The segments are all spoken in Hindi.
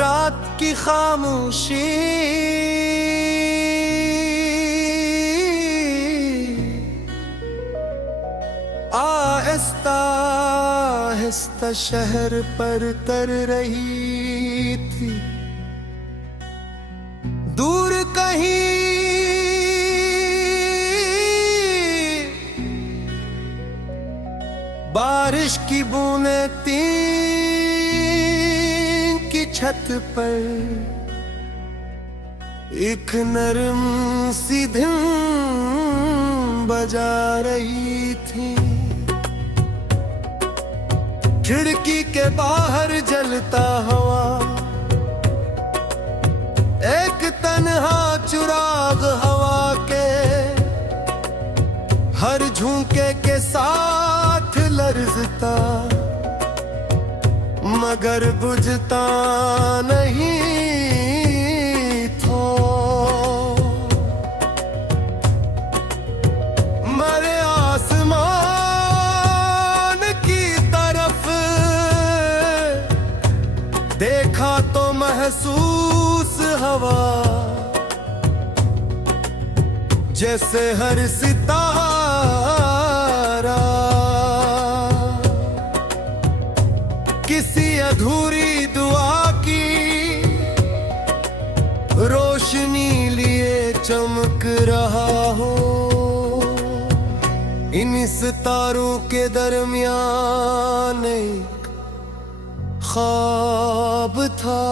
रात की खामोशी आहिस्ता आहिस्ता शहर पर तर रही थी। दूर कहीं बारिश की बूंदें टीन की छत पर एक नरम सी धुन बजा रही थी। खिड़की के बाहर जलता हवा एक तन्हा चिराग हवा के हर झोंके के साथ लर्जता मगर बुझता नहीं था। मरे आसमान की तरफ देखा तो महसूस हवा जैसे हर सितारा किसी अधूरी दुआ की रोशनी लिए चमक रहा हो। इन सितारों के दरमियान एक ख्वाब था,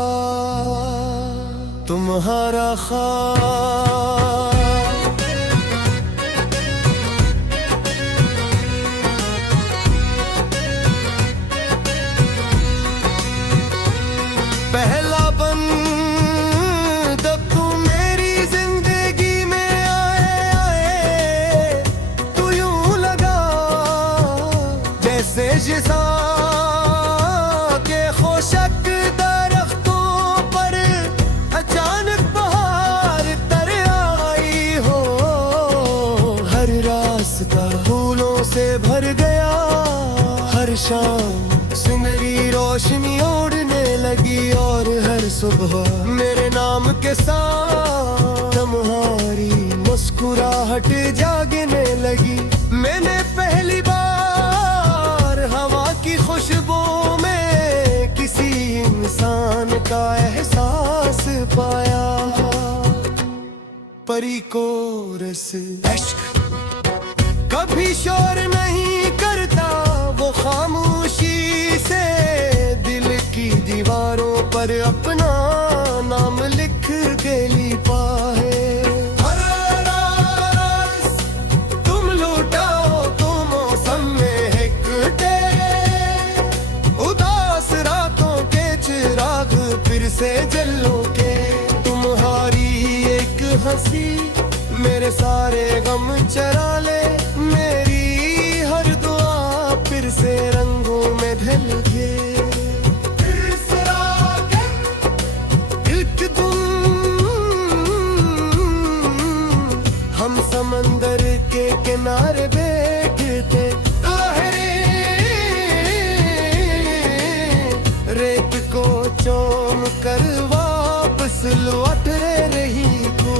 तुम्हारा ख्वाब। पहला बंद तू मेरी जिंदगी में आए तू यूं लगा जैसे जिसा के खुशक दरख्तों पर अचानक बहार तर आई हो। हर रास्ता फूलों से भर गया, हर शाम सुनहरी रोशनी ओढ़ने लगी और हर सुबह मेरे नाम के साथ तुम्हारी मुस्कुराहट जागने लगी। मैंने पहली बार हवा की खुशबू में किसी इंसान का एहसास पाया। परी को रस इश्क कभी शोर नहीं करता, वो खामोशी से दिल की दीवारों पर अपना नाम लिख के लिखा है। हर रात तुम लुटाओ तो मौसम में हिकते, उदास रातों के चिराग फिर से जलो के। तुम्हारी एक हंसी मेरे सारे गम चरा ले, मेरी हर दुआ फिर से रंगों में ढल के। एक दिन हम समंदर के किनारे बैठे, रेत को चूम कर वापस लौट रही को।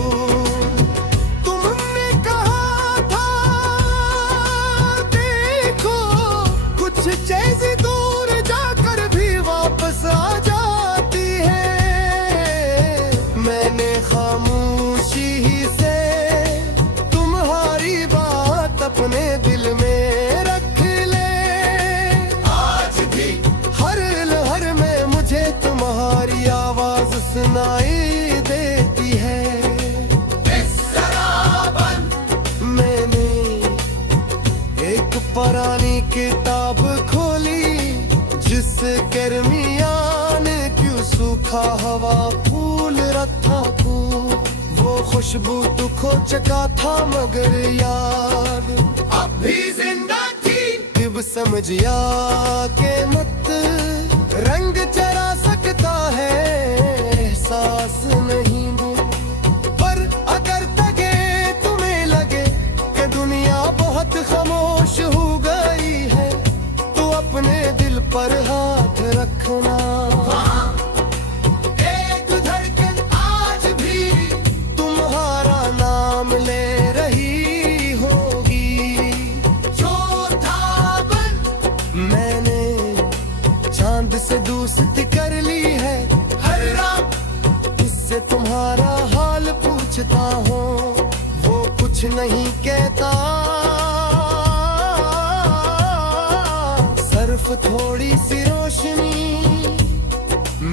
तुमने कहा था देखो कुछ चीज़ दूर जाकर भी वापस आ जाती है। मैंने खामोशी से तुम्हारी बात अपने दिल में रख ले। आज भी हर लहर में मुझे तुम्हारी आवाज सुनाई देती है। मैंने एक पुरानी किताब खोली जिसके दरमियान क्यों सूखा हवा फूल रखा को। वो खुशबू तो खो चुका था मगर याद अब भी जिंदा थी। अब समझिया के मत रंग चरा सकता है एहसास नहीं वो। पर अगर तगे तुम्हें लगे कि दुनिया बहुत खामोश हो गई है, तो अपने दिल पर हाथ रखना। एक धड़कन आज भी तुम्हारा नाम ले रही होगी। जो था बन मैंने चांद से दोस्ती कर ली है, हर रात इससे तुम्हारा हाल पूछता हूँ, वो कुछ नहीं कहता। सिर्फ थोड़ी सी रोशनी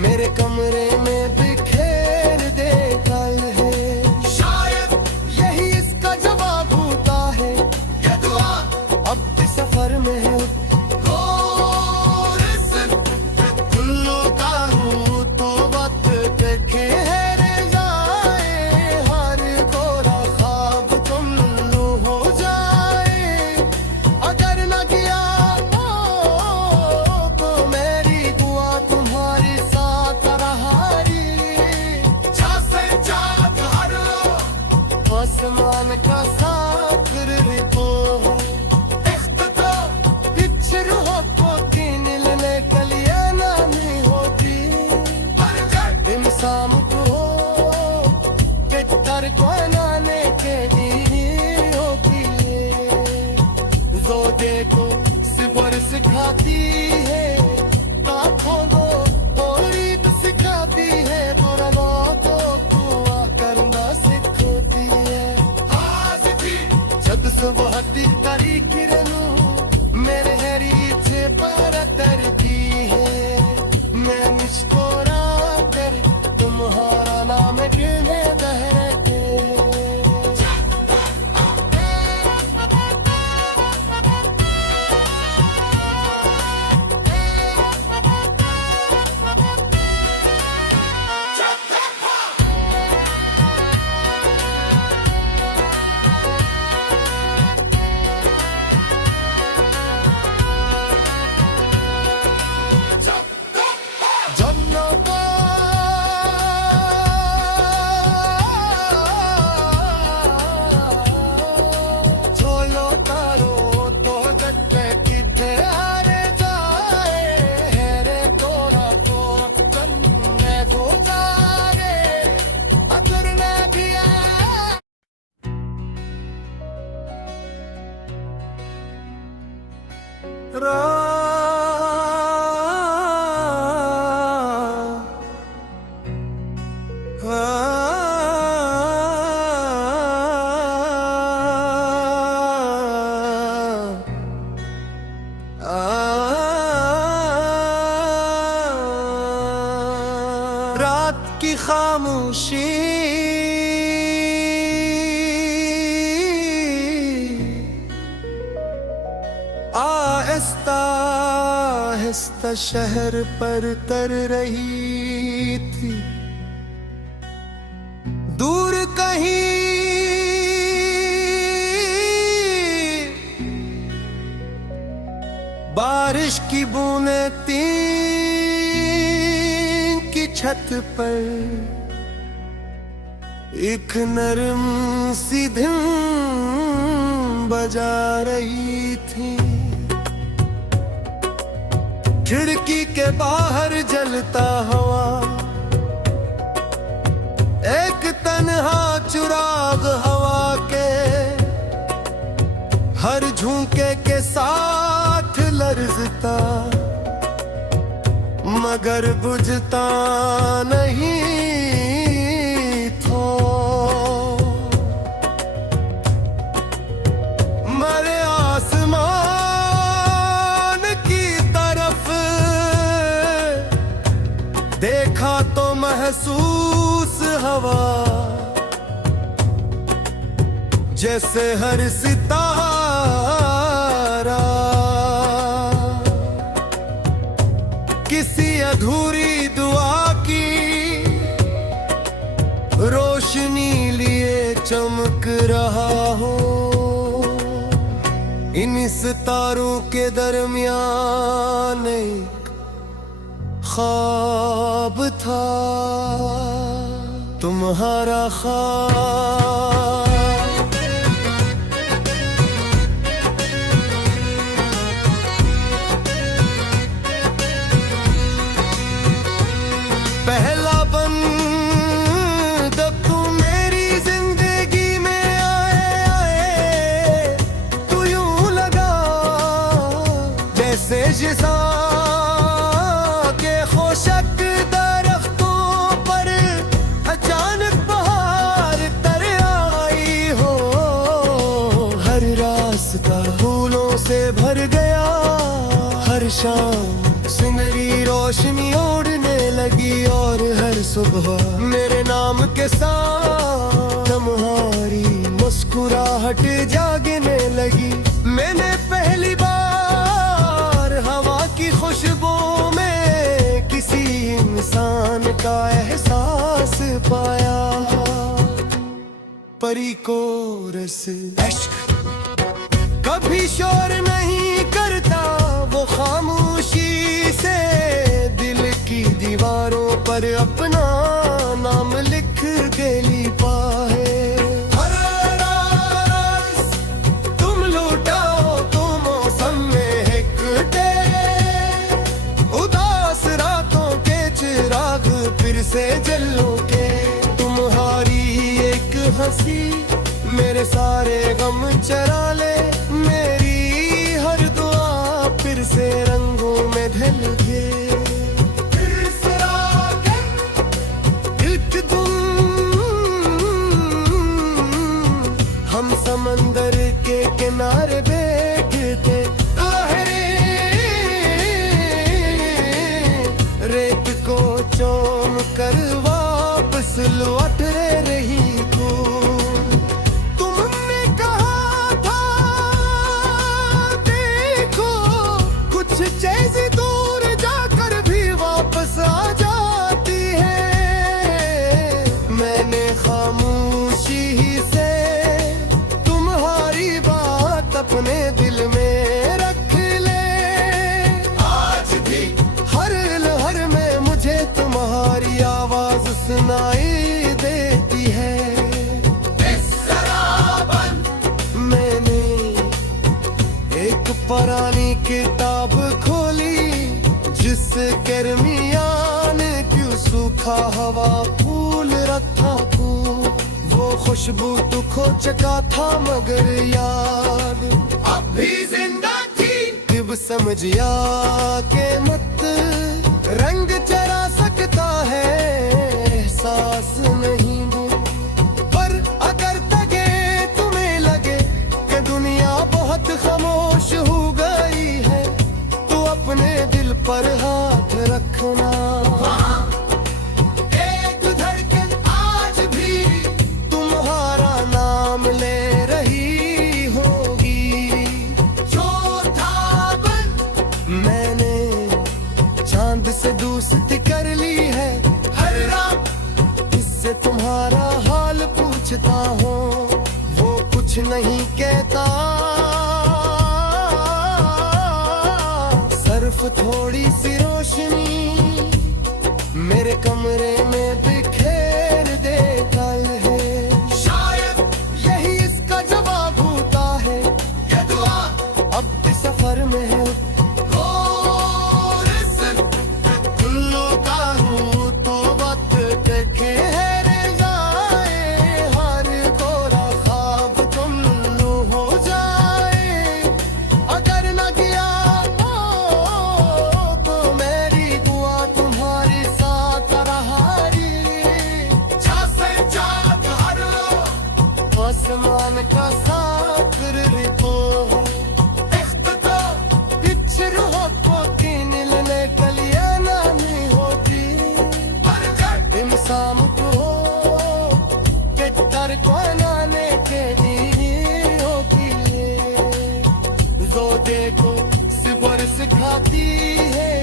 मेरे कमरे में बिखेर दे कल है। शायद यही इसका जवाब होता है, ये दुआ अब भी सफर में है। तो वक्त के ठहर जाए, हर कोरा ख्वाब तुम हो जाए। अगर न किया तो मेरी दुआ तुम्हारे साथ रहारी। जैसे चाँद हर आसमान का सागर को पिक्चर हो तीन लने कलिया नहीं होती। इंसान को कितर को नाने के लिए होती है। जो देखो सिबर सिखाती है, आँखों को थोड़ी तो सिखाती है। बुरा तो दुआ करना सिखाती है। आज भी जब सुबह तारी किरणों मेरे हरी से पर तरती है। मैं मुस्कुरा कर तुम्हारा नाम गिने बहते। रात की खामोशी आहिस्ता आहिस्ता शहर पर तर रही थी। दूर कहीं बारिश की बूंदें तीन की छत पर एक नरम सी धुन बजा रही थी। खिड़की के बाहर जलता हुआ एक तन्हा चिराग हवा के हर झोंके के साथ लर्जता, मगर बुझता नहीं था। मरे आसमान की तरफ देखा तो महसूस हवा जैसे हर सितारा किसी अधूरी दुआ की रोशनी लिए चमक रहा हो। इन सितारों के दरमियान एक ख्वाब था, तुम्हारा ख्वाब। पहला बंद तू मेरी जिंदगी में आए तू यूं लगा जैसे जिसा के खुशक दरख्तों पर अचानक बहार तर आई हो। हर रास्ता फूलों से भर गया, हर शाम सुनहरी रोशनी ओढ़ने लगी और हर सुबह मेरे नाम के साथ तुम्हारी मुस्कुराहट जागने लगी। मैंने पहली बार हवा की खुशबू में किसी इंसान का एहसास पाया। परी को रस इश्क कभी शोर नहीं करता, वो खामोशी से दिल की दीवारों पर अपना नाम लिख के लिखा है। हर रात तुम लुटाओ तो मौसम में हिकटे, उदास रातों के चिराग फिर से जलो के। तुम्हारी एक हंसी मेरे सारे गम चरा ले, मेरी हर दुआ फिर से रंगों में ढल गए। हम समंदर के किनारे बैठे, रेत को चूम कर वापस लौट रही तू। जैसे दूर जाकर भी वापस आ जाती है। मैंने खामोशी से तुम्हारी बात अपने दिल में रख ले। आज भी हर लहर में मुझे तुम्हारी आवाज सुनाई देती है। मैंने एक पुरानी किताब खोली जिसके दरमियान क्यों सूखा हवा फूल रखा तू। वो खुशबू तू खो चुका था मगर याद अब भी जिंदा थी। अब समझिया के मत रंग चरा सकता है एहसास नहीं वो। पर अगर तगे तुम्हें लगे कि दुनिया बहुत खामोश हो गई है, तो अपने दिल पर हाथ रखना। एक धड़कन आज भी तुम्हारा नाम ले रही होगी। जो था बन मैंने चांद से दोस्ती कर ली है। हर रात इससे तुम्हारा हाल पूछता हूँ, वो कुछ नहीं कहता। सिर्फ थोड़ी सी रोशनी मेरे कमरे में बिखेर दे कल है। शायद यही इसका जवाब होता है, ये दुआ अब भी सफर में है। कुल्लू का हूँ तो वक्त देखे हर कोरा ख्वाब तुम हो जाए। अगर न गया आसमान का साथ रिपो को मिलने कलियाना नहीं होती। इंसान को के तर को नाने के लिए होती है। जो देखो सिबर सिखाती है,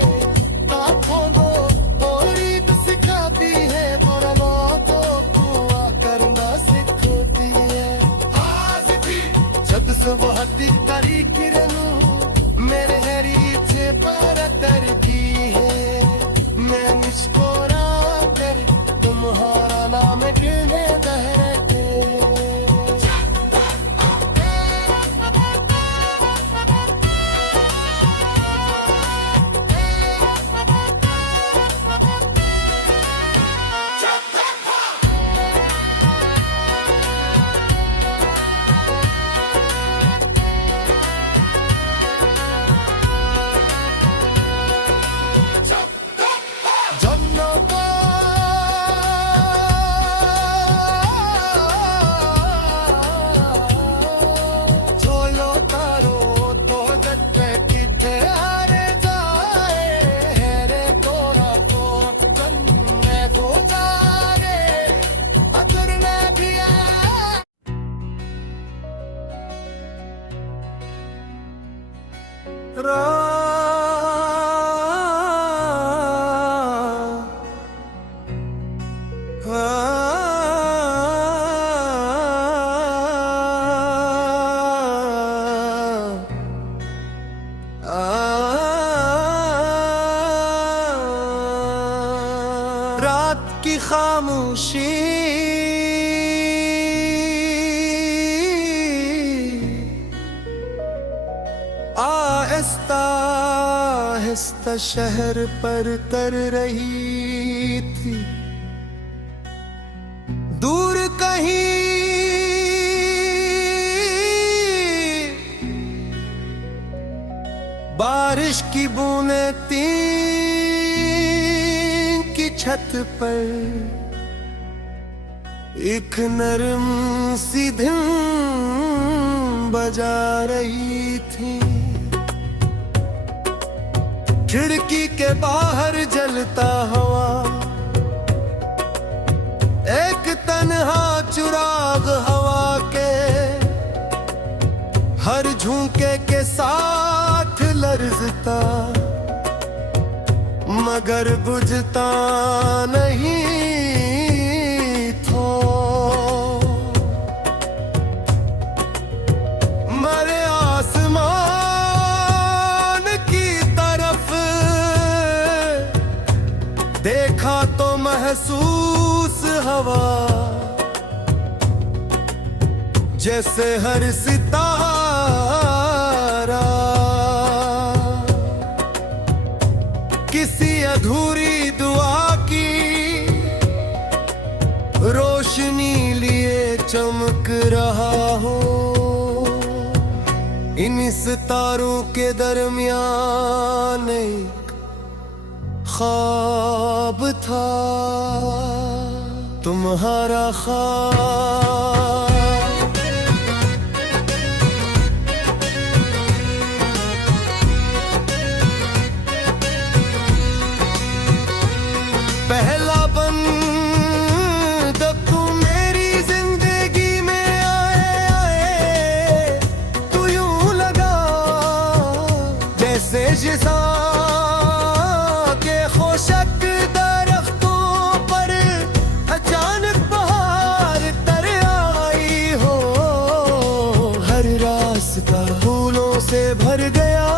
आँखों को थोड़ी सिखाती है। बुरा करना सिखाती है। आज भी जब सुबह तरीके रात की खामोशी आहिस्ता आहिस्ता शहर पर तर रही थी। दूर कहीं बारिश की बूंदें तीन की छत पर एक नरम सी धुन बजा रही थी। खिड़की के बाहर जलता हवा एक तन्हा चिराग हवा के हर झोंके के साथ लरजता मगर बुझता नहीं था। मरे आसमान की तरफ देखा तो महसूस हवा जैसे हर सितारा किसी अधूरी दुआ की रोशनी लिए चमक रहा हो। इन सितारों के दरमियान एक ख्वाब था, तुम्हारा ख्वाब। पहला बंद तू मेरी जिंदगी में आए तू यूं लगा जैसे जिसा के खुशक दरख्तों पर अचानक बहार तर आई हो। हर रास्ता फूलों से भर गया,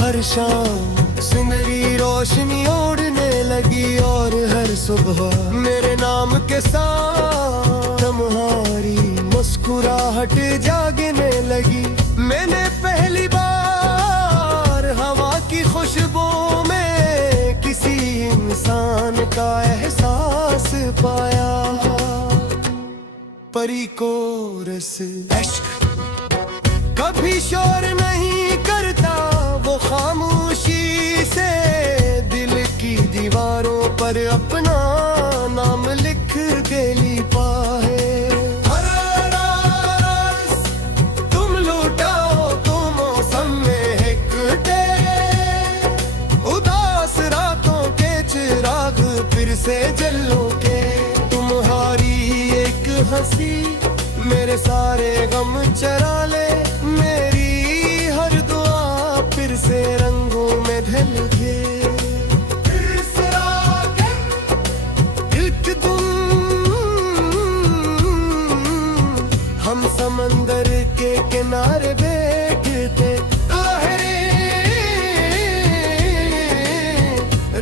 हर शाम सुनहरी रोशनी ओढ़ने लगी और हर सुबह मेरे नाम के साथ तुम्हारी मुस्कुराहट जागने लगी। मैंने पहली बार हवा की खुशबू में किसी इंसान का एहसास पाया। परी को रस इश्क कभी शोर नहीं करता, वो खामोशी से दिल की दीवारों पर अपना नाम लिख के लिखा है। हर रात तुम लुटाओ तो मौसम में हिकटे, उदास रातों के चिराग फिर से जलो के। तुम्हारी एक हंसी मेरे सारे गम चरा ले, मेरी हर दुआ फिर से रंगों में ढल के। एक तुम हम समंदर के किनारे बैठते,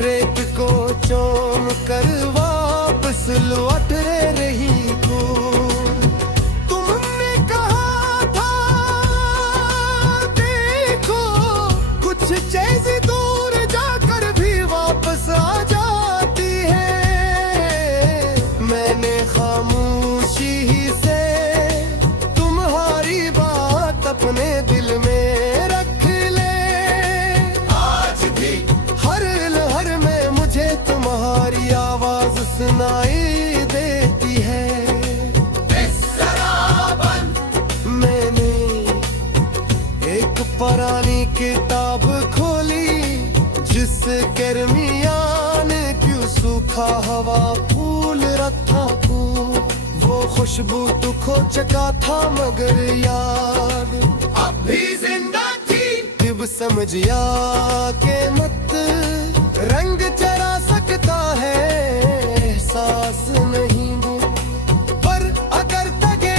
रेत को चूम कर वापस लौट रही तू। तुमने कहा था देखो कुछ चीज़ दूर जाकर भी वापस आ जाती है। मैंने खामोशी से तुम्हारी बात अपने दिल में रख ले। आज भी हर लहर में मुझे तुम्हारी आवाज सुनाई देती है। मैंने एक पुरानी किताब खोली जिसके दरमियान क्यों सूखा हवा फूल रखा तू। वो खुशबू तू खो चुका था मगर याद अब भी जिंदा थी। अब समझिया के मत रंग चरा सकता है एहसास नहीं वो, पर अगर तगे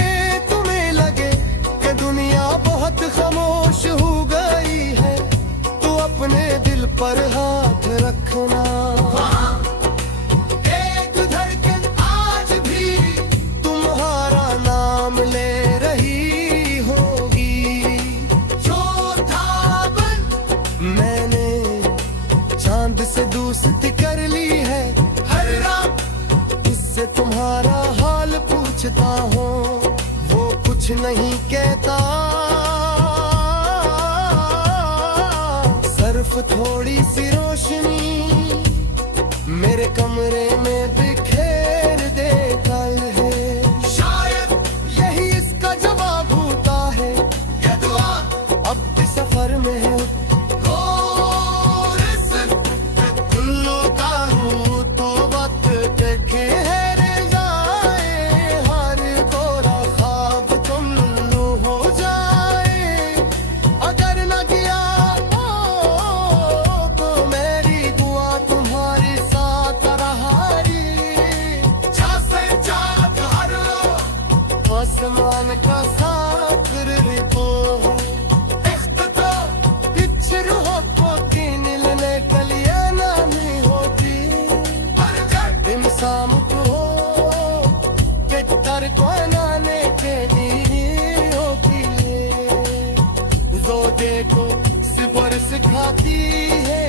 तुम्हें लगे कि दुनिया बहुत खामोश हो गई है, तो अपने दिल पर हाथ रखना। एक धड़कन आज भी तुम्हारा नाम ले रही होगी। जो था बन मैंने चांद से दोस्ती कर ली है, हर रात उससे तुम्हारा हाल पूछता हूँ, वो कुछ नहीं कहता। सिर्फ थोड़ी सी रोशनी मेरे कमरे में बिखेर दे कल है, शायद यही इसका जवाब होता है। ये दुआ अब भी सफर में है, उल्लू का हूँ तो वक्त के खेर जाए, हर कोरा ख्वाब तुम उल्लू हो जाए। अगर न किया तो मेरी दुआ तुम्हारे साथ रहारी। जैसे चाँद हर आसमान का साथ रिपो सामुक हो बेहतर को नाने के लिए होती है, जो देखो सिबर सिखाती है,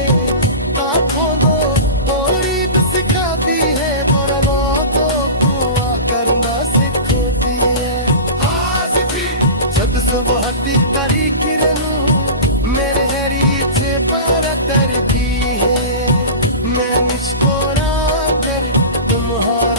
आँखों दो थोड़ी सिखाती है, बुरा मौतों को करना सिखाती है। आज भी जब सुबह तारी किरणों मेरे हरीचे पर तरती है, मैं मुस्कुरा कर तुम्हारा